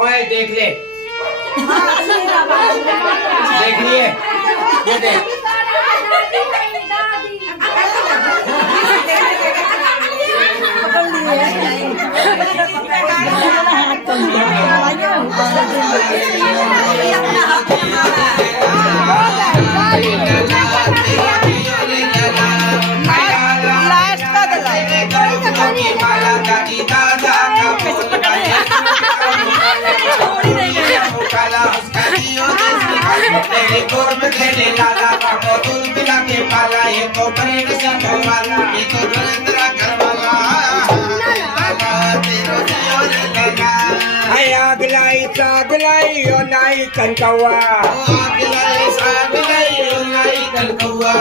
ओए देख ले, देख लिए, ये देख। Aglay saglay onay kankawa. Aglay saglay onay kankawa.